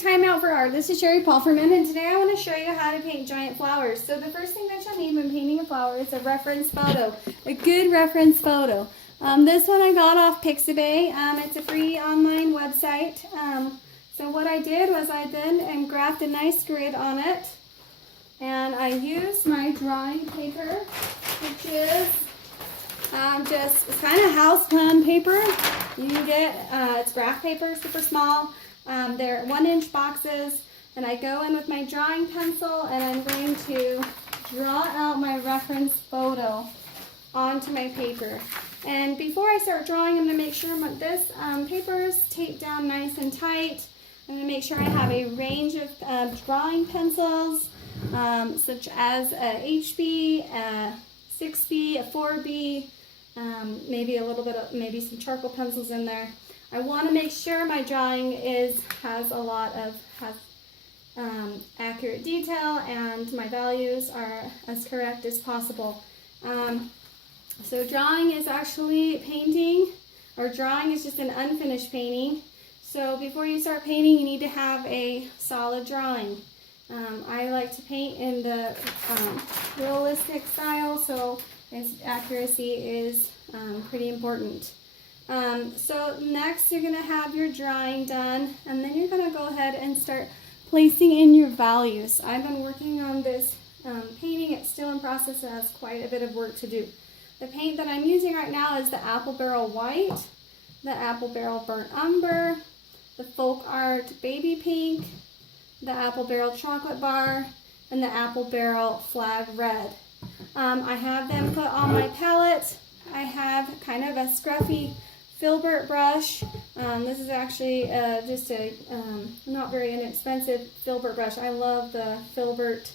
Time Out for Art. This is Sherry Palferman, and today I want to show you how to paint giant flowers. So the first thing that you'll need when painting a flower is a reference photo, a good reference photo. This one I got off Pixabay. It's a free online website. So what I did was I then graphed a nice grid on it, and I used my drawing paper, which is just kind of houseplant paper. You can get, it's graph paper, super small. They're 1-inch boxes, and I go in with my drawing pencil and I'm going to draw out my reference photo onto my paper. And before I start drawing, I'm going to make sure this paper is taped down nice and tight. I'm going to make sure I have a range of drawing pencils, such as a HB, a 6B, a 4B, maybe a little bit of, maybe some charcoal pencils in there. I want to make sure my drawing has a lot of accurate detail and my values are as correct as possible. So drawing is actually painting, or drawing is just an unfinished painting. So before you start painting, you need to have a solid drawing. I like to paint in the realistic style, so accuracy is pretty important. So next you're going to have your drawing done, and then you're going to go ahead and start placing in your values. I've been working on this painting. It's still in process. It has quite a bit of work to do. The paint that I'm using right now is the Apple Barrel White, the Apple Barrel Burnt Umber, the Folk Art Baby Pink, the Apple Barrel Chocolate Bar, and the Apple Barrel Flag Red. I have them put on my palette. I have kind of a scruffy filbert brush. This is actually just a not very inexpensive filbert brush. I love the filbert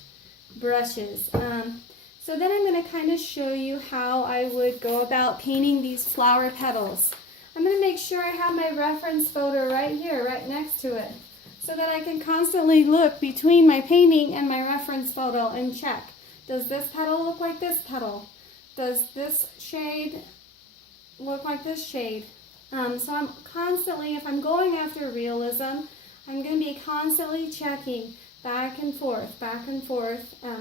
brushes. So then I'm going to kind of show you how I would go about painting these flower petals. I'm going to make sure I have my reference photo right here, right next to it, so that I can constantly look between my painting and my reference photo and check. Does this petal look like this petal? Does this shade look like this shade? So I'm constantly, if I'm going after realism, I'm going to be constantly checking back and forth,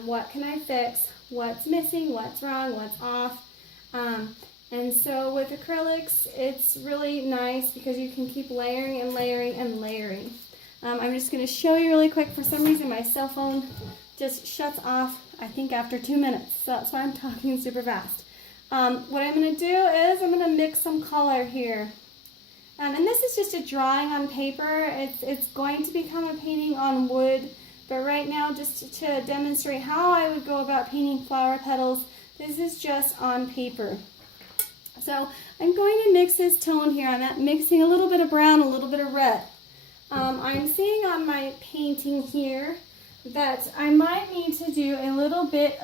what can I fix, what's missing, what's wrong, what's off. And so with acrylics, it's really nice because you can keep layering and layering and layering. I'm just going to show you really quick. For some reason, my cell phone just shuts off, I think, after 2 minutes. So that's why I'm talking super fast. What I'm going to do is I'm going to mix some color here. And this is just a drawing on paper. It's going to become a painting on wood. But right now, just to demonstrate how I would go about painting flower petals, this is just on paper. So I'm going to mix this tone here. I'm mixing a little bit of brown, a little bit of red. I'm seeing on my painting here that I might need to do a little bit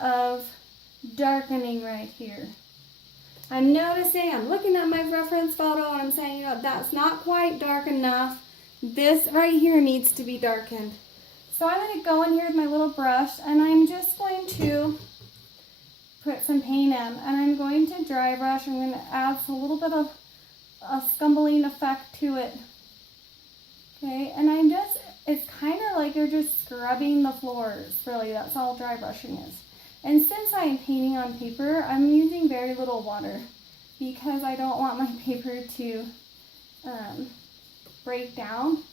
of darkening right here. I'm noticing, I'm looking at my reference photo, and I'm saying, you know, that's not quite dark enough. This right here needs to be darkened. So I'm going to go in here with my little brush, and I'm just going to put some paint in, and I'm going to dry brush. I'm going to add a little bit of a scumbling effect to it. Okay, and it's kind of like you're just scrubbing the floors, really. That's all dry brushing is. And since I'm painting on paper, I'm using very little water because I don't want my paper to break down.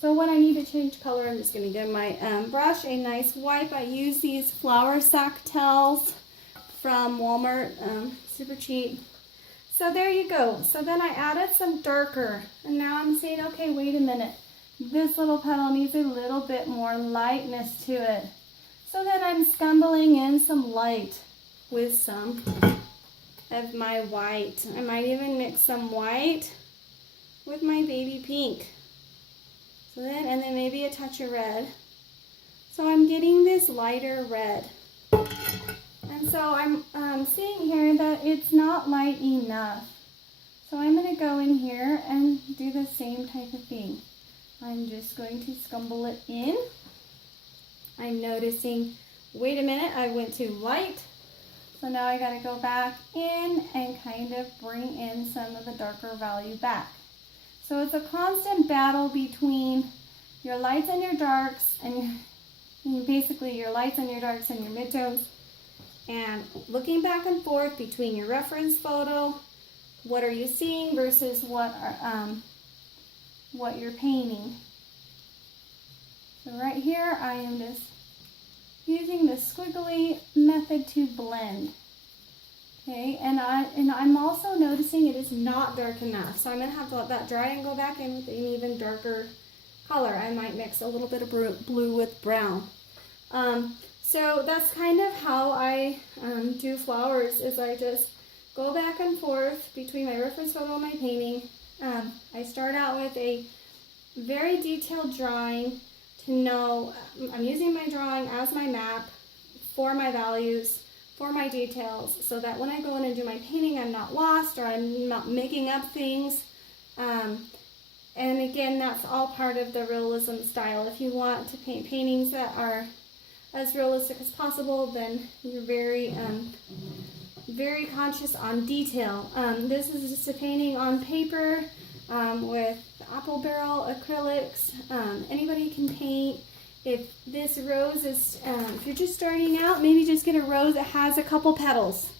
So when I need to change color, I'm just going to give my brush a nice wipe. I use these flour sack towels from Walmart, super cheap. So there you go. So then I added some darker, and now I'm saying, okay, wait a minute. This little petal needs a little bit more lightness to it. So then I'm scumbling in some light with some of my white. I might even mix some white with my baby pink. So then, and then maybe a touch of red. So I'm getting this lighter red. And so I'm seeing here that it's not light enough. So I'm going to go in here and do the same type of thing. I'm just going to scumble it in. I'm noticing, wait a minute, I went too light. So now I got to go back in and kind of bring in some of the darker value back. So So it's a constant battle between your lights and your darks, and basically your lights and your darks and your midtones, and looking back and forth between your reference photo, what are you seeing versus what you're painting. So right here I am just using the squiggly method to blend. Okay, and I'm also noticing it is not dark enough, so I'm going to have to let that dry and go back in with an even darker color. I might mix a little bit of blue with brown. So that's kind of how I do flowers, is I just go back and forth between my reference photo and my painting. I start out with a very detailed drawing to know I'm using my drawing as my map for my values, for my details, so that when I go in and do my painting, I'm not lost or I'm not making up things. And again, that's all part of the realism style. If you want to paint paintings that are as realistic as possible, then you're very conscious on detail. This is just a painting on paper with apple barrel acrylics. Anybody can paint. If this rose is, if you're just starting out, maybe just get a rose that has a couple petals.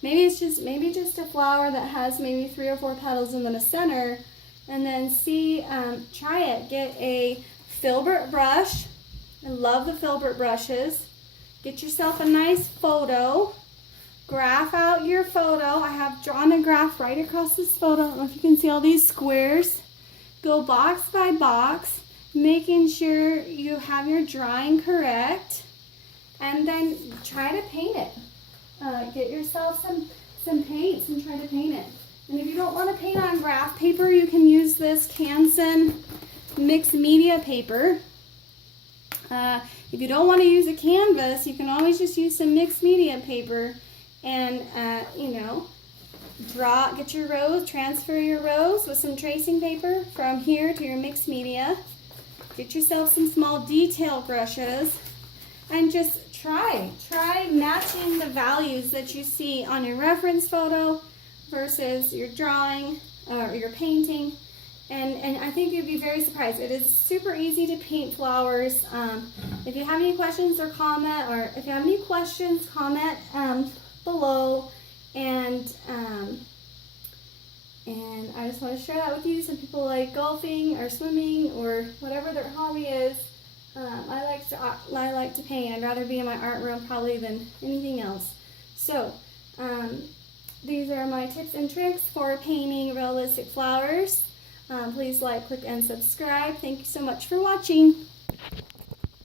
Maybe just a flower that has maybe 3 or 4 petals and then a center, and then try it. Get a filbert brush. I love the filbert brushes. Get yourself a nice photo. Graph out your photo. I have drawn a graph right across this photo. I don't know if you can see all these squares. Go box by box, making sure you have your drawing correct, and then try to paint it. Get yourself some paints and try to paint it. And if you don't want to paint on graph paper, you can use this Canson mixed media paper. If you don't want to use a canvas, you can always just use some mixed media paper and, get your rose, transfer your rose with some tracing paper from here to your mixed media. Get yourself some small detail brushes and just try matching the values that you see on your reference photo versus your drawing or your painting. And I think you'd be very surprised. It is super easy to paint flowers. If you have any questions comment below. And I just want to share that with you. Some people like golfing or swimming or whatever their hobby is. I like to paint. I'd rather be in my art room probably than anything else. So these are my tips and tricks for painting realistic flowers. Please like, click, and subscribe. Thank you so much for watching.